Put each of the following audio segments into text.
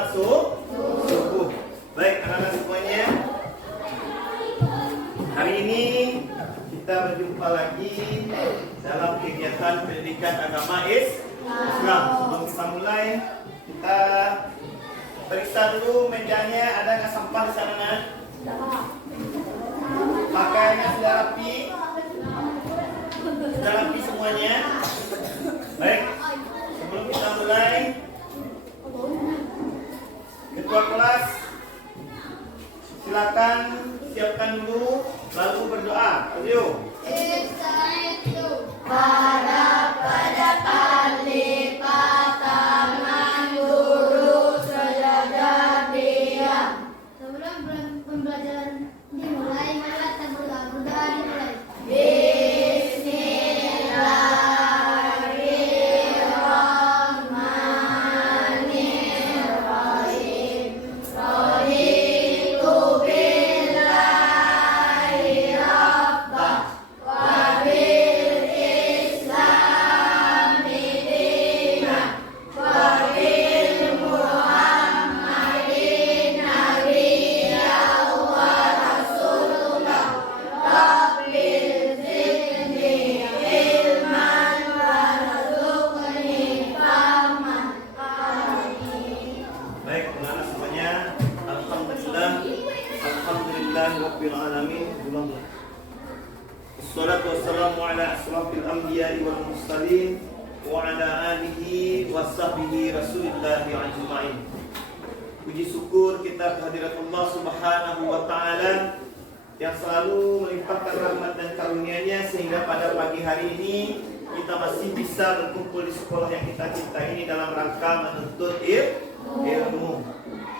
sholat subuh. Baik anak-anak semuanya, hari ini kita berjumpa lagi dalam kegiatan pendidikan agama Islam. Sebelum kita mulai, kita periksa dulu mejanya, ada nggak sampah di sana? Nak? Pakaiannya sudah rapi? Sudah rapi semuanya? Baik, sebelum kita mulai, ketua kelas silakan siapkan dulu lalu berdoa. Ayo. Pada kali tangan guru sejajar diam. Sebelum pembelajaran dimulai, mari kita berdoa dimulai. Bismillahirrahmanirrahim. Raditu billahi rabbah wa bil islami dinan wa bil muhammadin nabiyyan wa rasulullah. Rabbil zidni ilman warzuqni fahman. Amin. Baik, anak semuanya, alhamdulillah rabbil alamin. Wassalatu wassalamu ala asrafil anbiya'i wal mursalin wa ala alihi wa sahbihi rasulillahi ajma'in. Puji syukur kita kehadirat Allah Subhanahu wa taala yang selalu melimpahkan rahmat dan karunia-Nya sehingga pada pagi hari ini kita masih bisa berkumpul di sekolah yang kita cintai ini dalam rangka menuntut ilmu.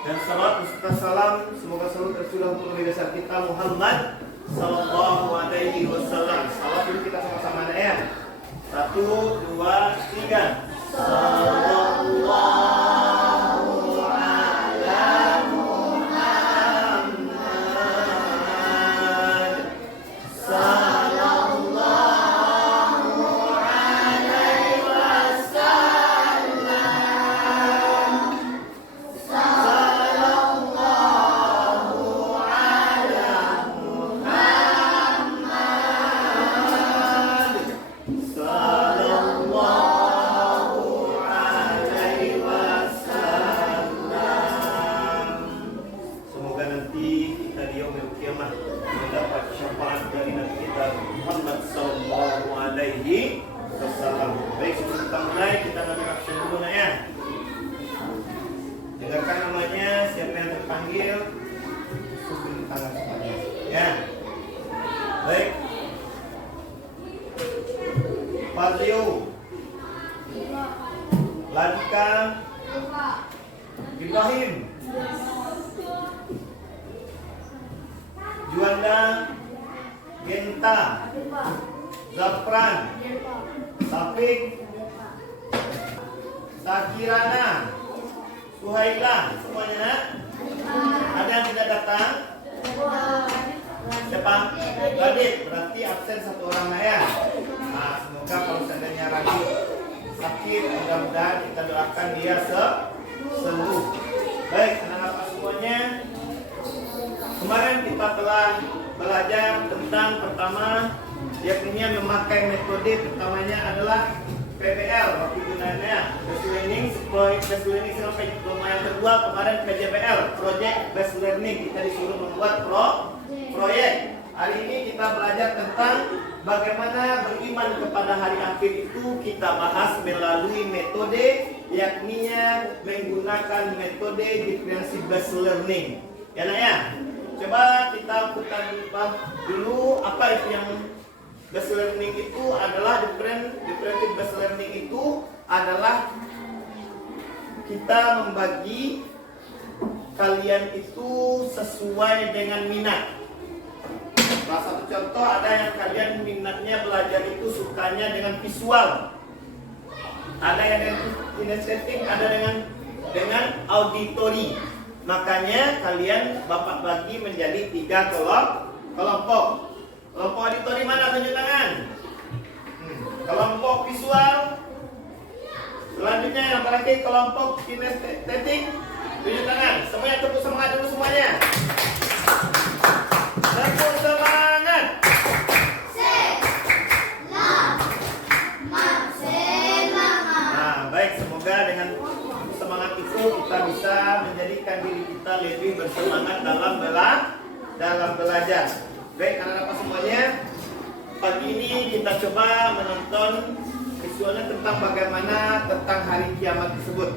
Dan salawat serta salam semoga selalu tercurah untuk Nabi besar kita Muhammad sallallahu alaihi wasallam. Salawat dulu kita sama-sama ya. 1, 2, 3. Sallallahu ala Muhammad. Sallallahu alaihi wasallam. Sallallahu ala Muhammad. Sallallahu alaihi wasallam. Semoga nanti kita di yaumil qiyamah mendapat syafaat dari Nabi kita Muhammad sallallahu alaihi wasallam. Baik, sebelum kita mulai kita ngambil action dulu nak ya. Dengarkan namanya, siapa yang terpanggil, susun tangan semuanya. Ya. Baik. Fazio, Ladika, Ibrahim, Juanda, Genta, Zafran, Taufik, Sakirana, Suhaila, semuanya nak? Ada yang tidak datang? Siapa? Radit, berarti absen satu orang nak ya. Nah, semoga kalau seandainya Radit sakit, mudah-mudahan kita doakan dia sembuh. Baik, anak-anak semuanya, kemarin kita telah belajar tentang pertama, yakni memakai metode pertamanya adalah PBL, waktu gunanya Based Learning, Based Learning sampai yang kedua kemarin PJBL, Project Based Learning, kita disuruh membuat proyek. Hari ini kita belajar tentang bagaimana beriman kepada hari akhir itu kita bahas melalui metode, yakninya menggunakan metode Differential Based Learning. Ya nak ya? Coba kita putar dulu apa itu yang Based Learning itu adalah Differential Based Learning itu adalah kita membagi kalian itu sesuai dengan minat. Salah satu contoh ada yang kalian minatnya belajar itu sukanya dengan visual, ada yang dengan kinesthetic, ada dengan auditory. Makanya kalian Bapak bagi menjadi 3 kelompok. Kelompok auditori mana, tunjuk tangan? Kelompok visual. Selanjutnya yang terakhir kelompok kinestetik. Tunjuk bisa menjadikan diri kita lebih bersemangat dalam belajar. Baik anak-anak semuanya, pagi ini kita coba menonton visualnya tentang bagaimana tentang hari kiamat tersebut.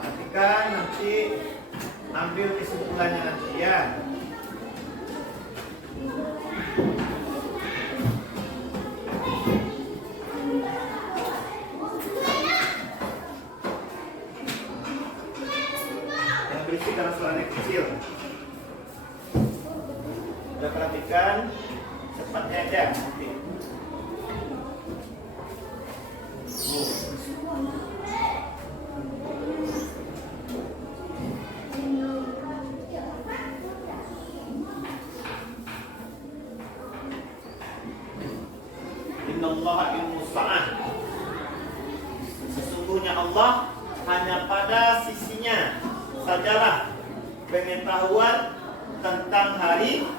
Perhatikan, nanti ambil kesimpulannya nanti ya. Yang berisik karena suaranya kecil. Sudah perhatikan, cepatnya aja nanti. Innallaha ilmu sa'ah. Sesungguhnya Allah hanya pada sisinya sajalah pengetahuan tentang hari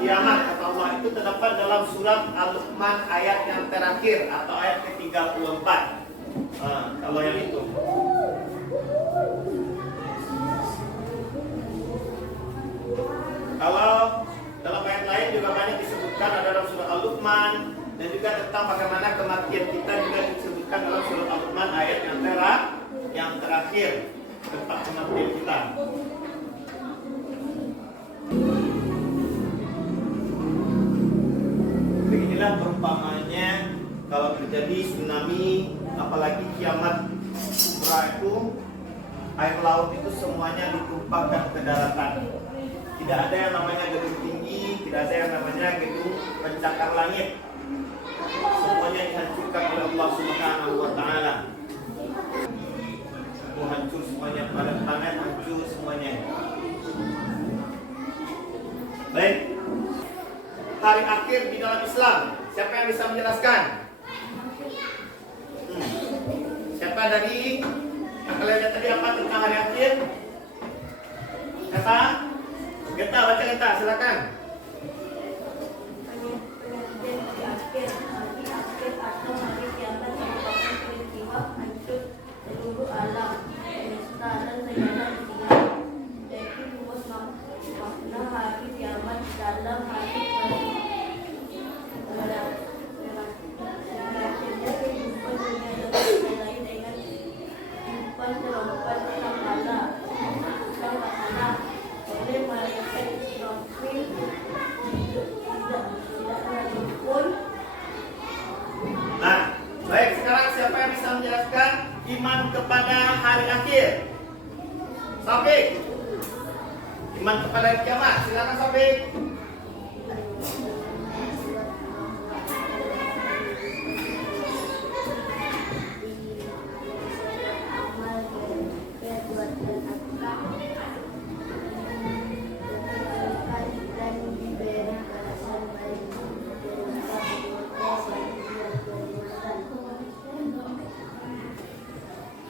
kiamat. Kata Allah itu terdapat dalam surat Al-Luqman ayat yang terakhir atau ayat ke-34. Kalau yang itu. Kalau dalam ayat lain juga banyak disebutkan ada dalam surat Al-Luqman, dan juga tentang bagaimana kematian kita juga disebutkan dalam surat Al-Luqman ayat yang terakhir tentang kematian kita. Beginilah perumpamaannya kalau terjadi tsunami, apalagi kiamat kubra itu, air laut itu semuanya ditumpahkan ke daratan. Tidak ada yang namanya gedung tinggi, tidak ada yang namanya gedung pencakar langit. Semuanya dihancurkan oleh Allah Subhanahu wa Ta'ala. Hancur semuanya, pada tangan hancur semuanya. Baik. Hari akhir di dalam Islam, siapa yang bisa menjelaskan? Siapa dari yang kalian lihat tadi apa tentang hari akhir? Kata? Geta, baca Geta, silakan. Hari kiamat merupakan peristiwa hancur seluruh alam semesta dan segala isinya, yaitu luas makna hari kiamat dalam hari berakhirnya kehidupan dunia dan lain dengan kehidupan terlampau sang Allah oleh malaikat Israfil. Tidak lagi pun. Nah, baik, sekarang siapa yang bisa menjelaskan iman kepada hari akhir? Sabik. Iman kepada hari kiamat, silakan Sabik.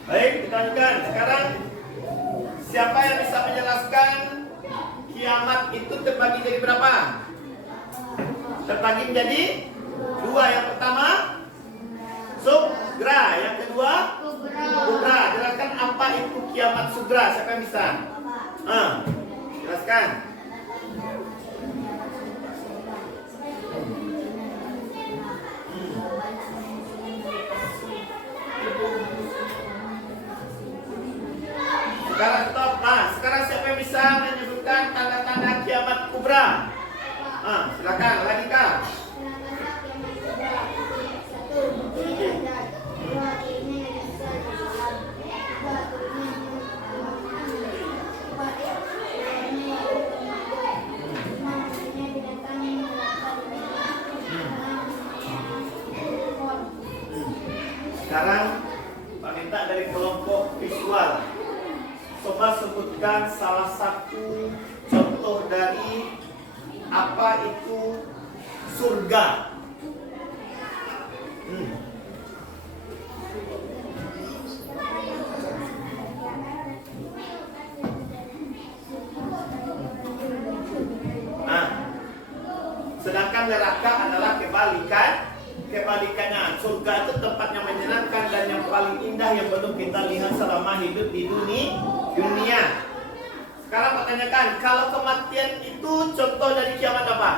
Baik, kita lanjutkan. Sekarang siapa yang bisa menjelaskan kiamat itu terbagi jadi berapa? Terbagi menjadi dua. Yang pertama sugra, yang kedua kubra. Jelaskan apa itu kiamat sugra. Siapa yang bisa? Jelaskan. Sekarang stop. Sekarang siapa yang bisa menyebutkan tanda-tanda kiamat kubra? Silakan, lagi Kak. Sekarang Pak minta dari kelompok visual, coba sebutkan salah satu contoh dari apa itu surga. Sedangkan neraka adalah kebalikan kebalikannya. Surga itu tempat yang menyenangkan dan yang paling indah yang belum kita lihat selama hidup di dunia. Sekarang pertanyakan, kalau kematian itu contoh dari kiamat apa?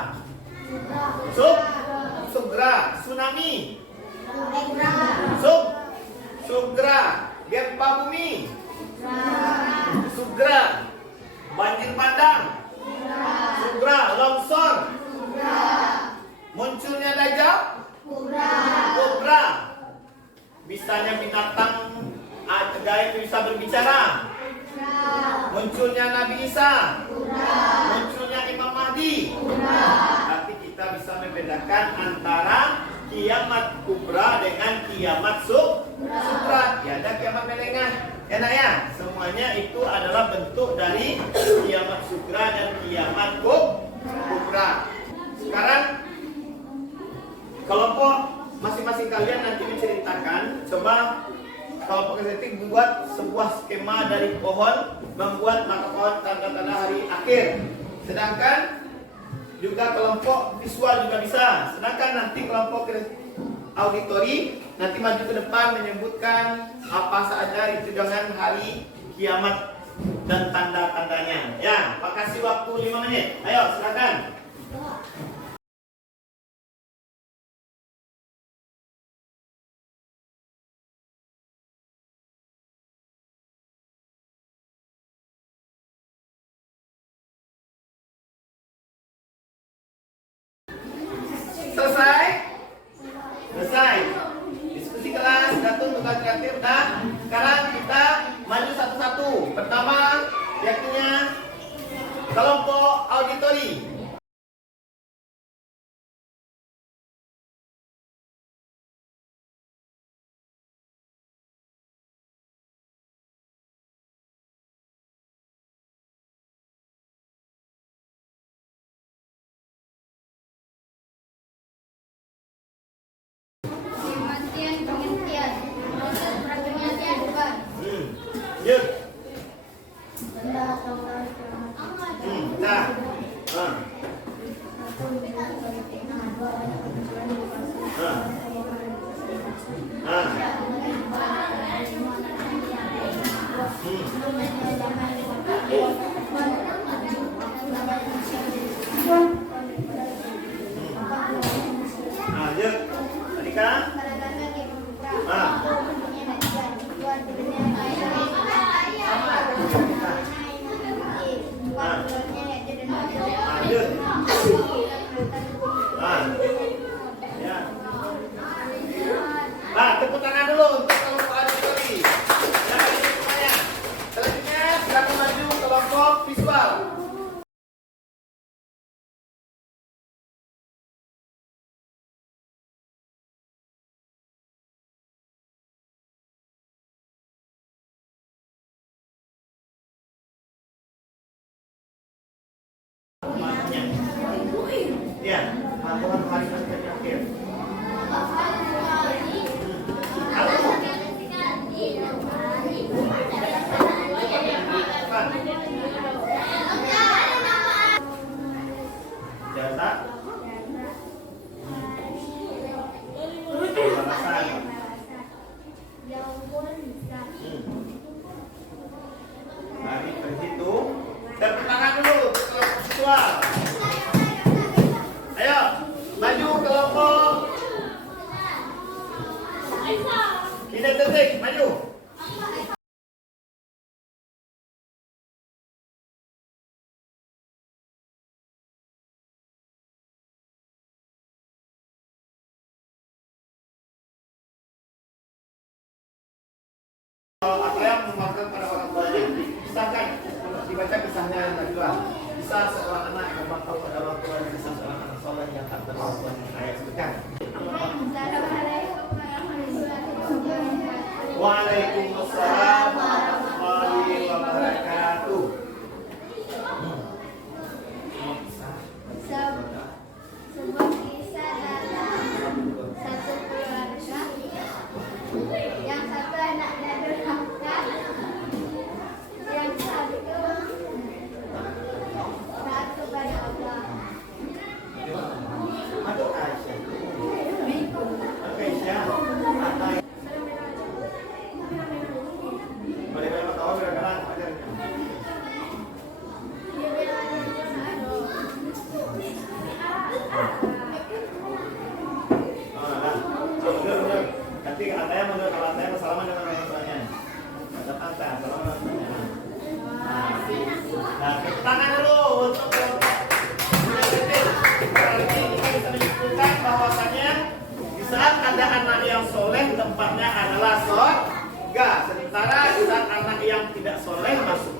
Sugra, tsunami, sugra, gempa bumi, sugra, banjir bandang, sugra, longsor, munculnya dajjal, kobra, bisanya binatang gaib bisa berbicara, munculnya Nabi Isa, munculnya Imam Mahdi. Berarti kita bisa membedakan antara kiamat kubra dengan kiamat sugra. Ya, ada kiamat melengah. Enak ya? Semuanya itu adalah bentuk dari kiamat sugra dan kiamat kubra. Sekarang kelompok masing-masing kalian nanti menceritakan, coba kelompok estetik membuat sebuah skema dari pohon, membuat mata pohon tanda-tanda hari akhir. Sedangkan juga kelompok visual juga bisa. Sedangkan nanti kelompok auditori nanti maju ke depan menyebutkan apa saja itu dengan hari kiamat dan tanda-tandanya. Ya, Pak kasih waktu 5 menit. Ayo, silakan. Selesai. Diskusi kelas, datum tugas kreatif dan sekarang kita maju satu-satu. Pertama, yakni kelompok auditori. Yuk. Nah. Yuk. Adika. Tepuk tangan dulu untuk kelompok auditori. Selanjutnya silakan maju kelompok visual. Ya, laporan hari akhir. Jasa. Mari berhitung. Tepuk tangan dulu untuk kelompok visual. Ayo, maju kelompok. Kinetetik, maju. Apa yang memakan pada orang tuanya? Kisahkan, dibaca kisahnya Najwa. Kisah seorang anak yang berbakti pada orang tuanya, kisah seorang anak soleh yang tak terlalu saya sebutkan. Waalaikumsalam.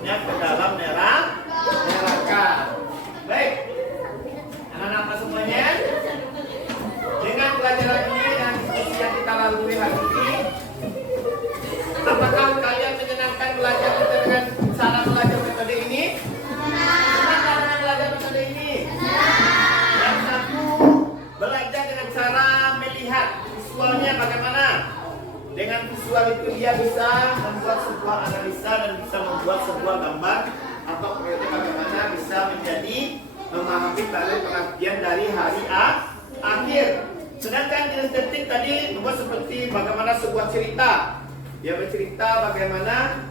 masuknya ke dalam neraka. Baik, anak-anak apa semuanya? Dengan pelajaran ini dan diskusi yang kita lalui hari ini, apakah kalian menyenangkan belajar dengan cara belajar metode ini? Senang dengan belajar metode ini? Yang satu, belajar dengan cara melihat visualnya bagaimana. Dengan visual itu dia bisa membuat sebuah analisa dan bisa membuat sebuah gambar atau bagaimana bisa menjadi memahami pengertian dari hari akhir. Sedangkan di detik tadi membuat seperti bagaimana sebuah cerita. Dia bercerita bagaimana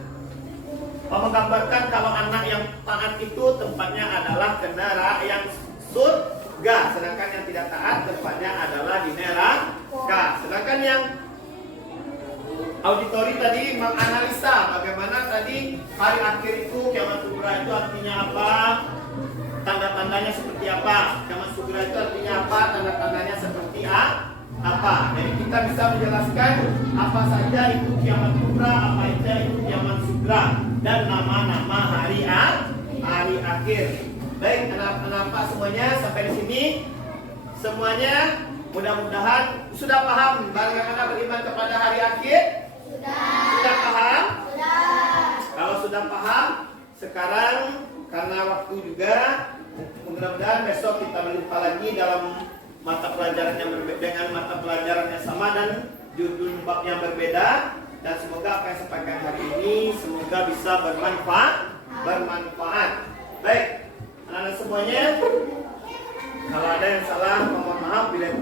menggambarkan kalau anak yang taat itu tempatnya adalah ke neraka yang surga, sedangkan yang tidak taat tempatnya adalah di neraka. Sedangkan yang auditori tadi menganalisa bagaimana tadi hari akhir itu, kiamat kubra itu artinya apa, tanda-tandanya seperti apa, kiamat kubra itu artinya apa, tanda-tandanya seperti apa. Jadi kita bisa menjelaskan apa saja itu kiamat kubra, apa saja itu kiamat sugra, dan nama-nama hari akhir. Baik, anak-anak semuanya sampai di sini semuanya mudah-mudahan sudah paham bagaimana beriman kepada hari akhir. Sudah paham? Kalau sudah paham, sekarang karena waktu juga, mudah-mudahan besok kita berjumpa lagi dalam mata pelajaran yang berbeda dengan mata pelajaran yang sama dan judul bab yang berbeda. Dan semoga apa yang saya sampaikan hari ini semoga bisa bermanfaat. Baik, anak-anak semuanya, kalau ada yang salah mohon maaf. Bila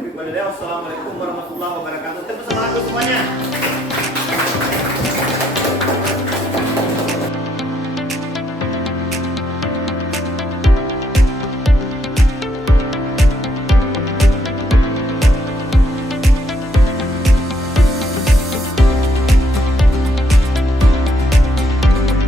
Assalamualaikum warahmatullahi wabarakatuh. Tepuk semangat semuanya.